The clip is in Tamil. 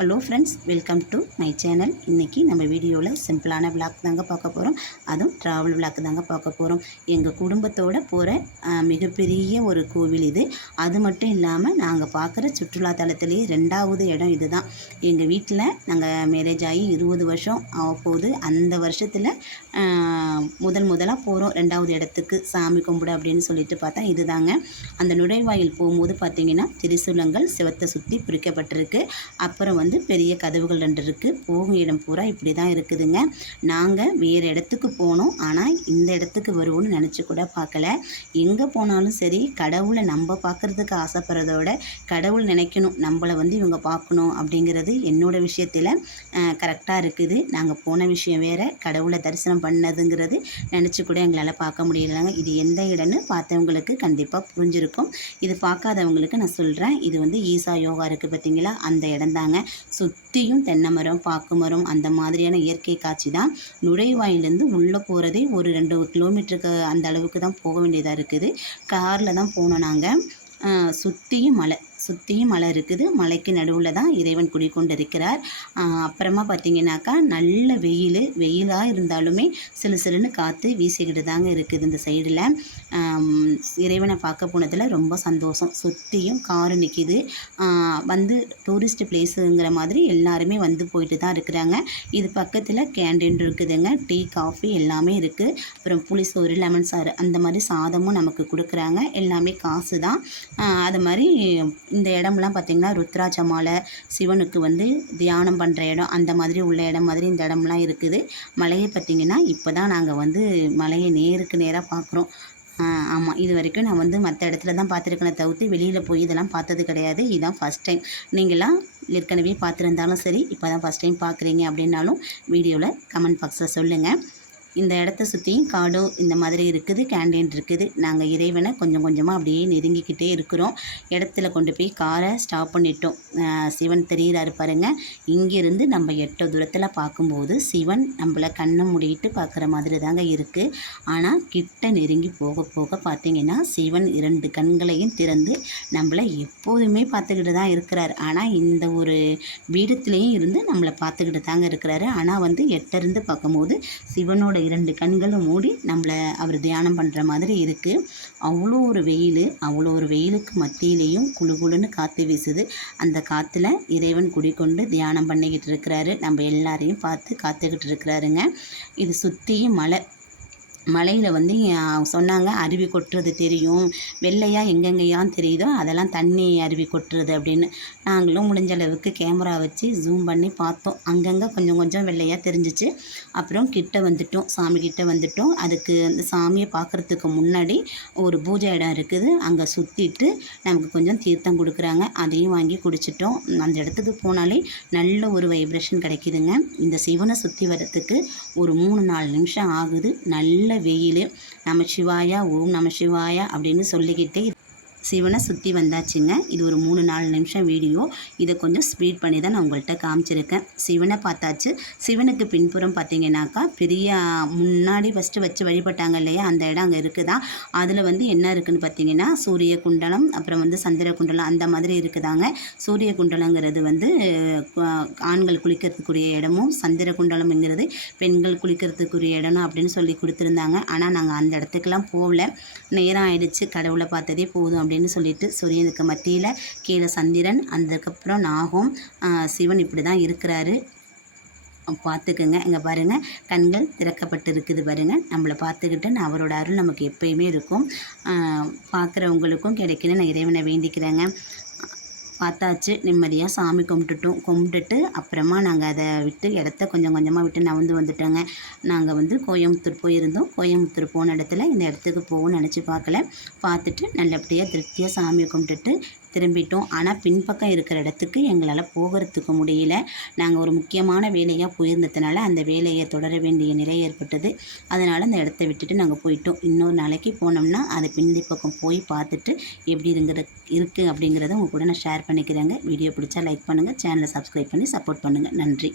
Hello friends, welcome to my channel. இன்றைக்கி நம்ம வீடியோவில் சிம்பிளான விளாக் தாங்க பார்க்க போகிறோம். அதுவும் ட்ராவல் விளாக் தாங்க பார்க்க போகிறோம். எங்கள் குடும்பத்தோடு போகிற மிகப்பெரிய ஒரு கோவில் இது. அது மட்டும் இல்லாமல் நாங்கள் பார்க்குற சுற்றுலாத்தலத்திலேயே 2வது இடம் இது தான். எங்கள் வீட்டில் நாங்கள் மேரேஜ் ஆகி 20 வருஷம் ஆகப்போகுது. அந்த வருஷத்தில் முதலாக போகிறோம் 2வது இடத்துக்கு சாமி கும்பிட அப்படின்னு சொல்லிட்டு பார்த்தா இது தாங்க. அந்த நுழைவாயில் போகும்போது பார்த்திங்கன்னா திரிசூலங்கள் சிவத்தை சுற்றி பிரிக்கப்பட்டிருக்கு. அப்புறம் பெரிய கதவுகள் 2 இருக்குது. போகும் இடம் பூரா இப்படி தான் இருக்குதுங்க. நாங்கள் வேறு இடத்துக்கு போனோம், ஆனால் இந்த இடத்துக்கு வருவோம்னு நினச்சி கூட பார்க்கல. எங்கே போனாலும் சரி, கடவுளை நம்ம பார்க்குறதுக்கு ஆசைப்படுறதோட கடவுள் நினைக்கணும் நம்மளை இவங்க பார்க்கணும் அப்படிங்கிறது என்னோடய விஷயத்தில் கரெக்டாக இருக்குது. நாங்கள் போன விஷயம் வேறு, கடவுளை தரிசனம் பண்ணதுங்கிறது நினச்சி கூட எங்களால் பார்க்க முடியலைங்க. இது எந்த இடம்னு பார்த்தவங்களுக்கு கண்டிப்பாக புரிஞ்சிருக்கும். இது பார்க்காதவங்களுக்கு நான் சொல்கிறேன். இது ஈசா யோகா இருக்குது பார்த்தீங்களா, அந்த இடம் தாங்க. சுற்றியும் தென்னை மரம், பாக்கு மரம், அந்த மாதிரியான இயற்கை காட்சி தான். நுழைவாயிலேருந்து உள்ளே போகிறதே ஒரு 2 கிலோமீட்டருக்கு அந்த அளவுக்கு தான் போக வேண்டியதாக இருக்குது. காரில் தான் போனோம் நாங்கள். சுற்றியும் மலை இருக்குது. மலைக்கு நடுவில் தான் இறைவன் குடிக்கொண்டு இருக்கிறார். அப்புறமா பார்த்திங்கனாக்கா நல்ல வெயிலாக இருந்தாலுமே சிலுசிலுன்னு காற்று வீசிக்கிட்டு தாங்க இருக்குது இந்த சைடில். இறைவனை பார்க்க போனதில் ரொம்ப சந்தோஷம். சுற்றியும் காரு நிற்கிது. டூரிஸ்ட் பிளேஸுங்கிற மாதிரி எல்லாருமே போயிட்டு தான் இருக்கிறாங்க. இது பக்கத்தில் கேண்டீன் இருக்குதுங்க. டீ, காஃபி எல்லாமே இருக்குது. அப்புறம் புளிசோறு, லெமன் சாறு அந்த மாதிரி சாதமும் நமக்கு கொடுக்குறாங்க. எல்லாமே காசு தான். அது மாதிரி இந்த இடம்லாம் பார்த்திங்கன்னா ருத்ராட்ச மாலை, சிவனுக்கு தியானம் பண்ணுற இடம், அந்த மாதிரி உள்ள இடம் மாதிரி இந்த இடம்லாம் இருக்குது. மலையை பார்த்திங்கன்னா இப்போ தான் நாங்கள் மலையை நேருக்கு நேராக பார்க்குறோம். ஆமாம், இது வரைக்கும் நான் மற்ற இடத்துல தான் பார்த்துருக்கேனே தவிர்த்து வெளியில் போய் இதெல்லாம் பார்த்தது கிடையாது. இதுதான் ஃபஸ்ட் டைம். நீங்களாம் ஏற்கனவே பார்த்துருந்தாலும் சரி, இப்போ தான் ஃபஸ்ட் டைம் பார்க்குறீங்க அப்படின்னாலும் வீடியோவில் கமெண்ட் பாக்ஸில் சொல்லுங்கள். இந்த இடத்த சுற்றியும் காடு இந்த மாதிரி இருக்குது. கேண்டீன் இருக்குது. நாங்கள் இறைவனை கொஞ்சம் கொஞ்சமாக அப்படியே நெருங்கிக்கிட்டே இருக்கிறோம். இடத்துல கொண்டு போய் காரை ஸ்டாப் பண்ணிட்டோம். சிவன் தெரிகிறாரு பாருங்கள். இங்கேருந்து நம்ம 8 தூரத்தில் பார்க்கும்போது சிவன் நம்மளை கண்ணை மூடிட்டு பார்க்குற மாதிரி தாங்க இருக்குது. ஆனால் கிட்ட நெருங்கி போக போக பார்த்திங்கன்னா சிவன் 2 கண்களையும் திறந்து நம்மளை எப்போதுமே பார்த்துக்கிட்டு தான் இருக்கிறார். ஆனால் இந்த ஒரு வீடத்துலேயும் இருந்து நம்மளை பார்த்துக்கிட்டு தாங்க இருக்கிறாரு. ஆனால் எட்டிருந்து பார்க்கும்போது சிவனோட 2 கண்களும் மூடி நம்மளை அவர் தியானம் பண்ணுற மாதிரி இருக்குது. அவ்வளோ ஒரு வெயிலுக்கு மத்தியிலையும் குளுகுளுன்னு காற்று வீசுது. அந்த காற்றுல இறைவன் குடிக்கொண்டு தியானம் பண்ணிக்கிட்டு இருக்கிறாரு. நம்ம எல்லாரையும் பார்த்து காத்துக்கிட்டு இருக்கிறாருங்க. இது சுற்றியும் மலையில் சொன்னாங்க அருவி கொட்டுறது தெரியும், வெள்ளையாக எங்கெங்கேயான் தெரியுதோ அதெல்லாம் தண்ணி அருவி கொட்டுறது அப்படின்னு. நாங்களும் முடிஞ்ச அளவுக்கு கேமரா வச்சு ஜூம் பண்ணி பார்த்தோம். அங்கங்கே கொஞ்சம் கொஞ்சம் வெள்ளையாக தெரிஞ்சிச்சு. அப்புறம் சாமி கிட்ட வந்துட்டோம். அதுக்கு அந்த சாமியை பார்க்குறதுக்கு முன்னாடி ஒரு பூஜை இடம் இருக்குது. அங்கே சுற்றிட்டு நமக்கு கொஞ்சம் தீர்த்தம் கொடுக்குறாங்க. அதையும் வாங்கி குடிச்சிட்டோம். அந்த இடத்துக்கு போனாலே நல்ல ஒரு வைப்ரேஷன் கிடைக்குதுங்க. இந்த சிவனை சுற்றி வர்றதுக்கு ஒரு 3-4 நிமிஷம் ஆகுது. நல்ல வெயில். நமசிவாயா, ஓம் நமசிவாயா அப்படின்னு சொல்லிக்கிட்டே சிவனை சுற்றி வந்தாச்சுங்க. இது ஒரு 3-4 நிமிஷம் வீடியோ. இதை கொஞ்சம் ஸ்பீட் பண்ணி தான் நான் உங்கள்கிட்ட காமிச்சிருக்கேன். சிவனை பார்த்தாச்சு. சிவனுக்கு பின்புறம் பார்த்திங்கனாக்கா பெரிய முன்னாடி ஃபஸ்ட்டு வச்சு வழிபட்டாங்க இல்லையா, அந்த இடம் அங்கே இருக்குதா. அதில் என்ன இருக்குதுன்னு பார்த்திங்கன்னா சூரிய குண்டலம், அப்புறம் சந்திர குண்டலம் அந்த மாதிரி இருக்குதாங்க. சூரிய குண்டலங்கிறது ஆண்கள் குளிக்கிறதுக்குரிய இடமும், சந்திர குண்டலம்ங்கிறது பெண்கள் குளிக்கிறதுக்குரிய இடமும் அப்படின்னு சொல்லி கொடுத்துருந்தாங்க. ஆனால் நாங்கள் அந்த இடத்துக்கெல்லாம் போகல. நேரம் ஆயிடுச்சு. கடவுளை பார்த்ததே போதும் அப்படின்னு சொல்லிட்டு சூரியனுக்கு மத்தியில் கீழே சந்திரன், அதுக்கப்புறம் நாகம், சிவன் இப்படி தான் இருக்கிறாரு. பார்த்துக்குங்க. இங்கே பாருங்கள், கண்கள் திறக்கப்பட்டு இருக்குது பாருங்கள். நம்மளை பார்த்துக்கிட்டு அவரோட அருள் நமக்கு எப்பயுமே இருக்கும். பார்க்குறவங்களுக்கும் கிடைக்கணும்னு நான் இறைவனை வேண்டிக்கிறேங்க. பார்த்தாச்சு. நிம்மதியாக சாமி கும்பிட்டுட்டு அப்புறமா நாங்கள் அதை விட்டு இடத்த கொஞ்சம் கொஞ்சமாக விட்டு வந்துட்டோங்க. நாங்கள் கோயம்புத்தூர் போயிருந்தோம். கோயம்புத்தூர் போன இடத்துல இந்த இடத்துக்கு போகணும்னு நினச்சி பார்க்கல. பார்த்துட்டு நல்லபடியாக திருப்தியாக சாமியை கும்பிட்டுட்டு திரும்பிட்டோம். ஆனால் பின்பக்கம் இருக்கிற இடத்துக்கு எங்களால் போகிறதுக்கு முடியல. நாங்கள் ஒரு முக்கியமான வேலையாக போயிருந்ததுனால அந்த வேலையை தொடர வேண்டிய நிலை ஏற்பட்டது. அதனால் அந்த இடத்த விட்டுட்டு நாங்கள் போயிட்டோம். இன்னொரு நாளைக்கு போனோம்னா அதை பின்பக்கம் போய் பார்த்துட்டு எப்படி இருக்குது அப்படிங்கிறத உங்கள் கூட நான் ஷேர் பண்ணிக்கிறேங்க. வீடியோ பிடிச்சா லைக் பண்ணுங்கள், சேனலை சப்ஸ்கிரைப் பண்ணி சப்போர்ட் பண்ணுங்கள். நன்றி.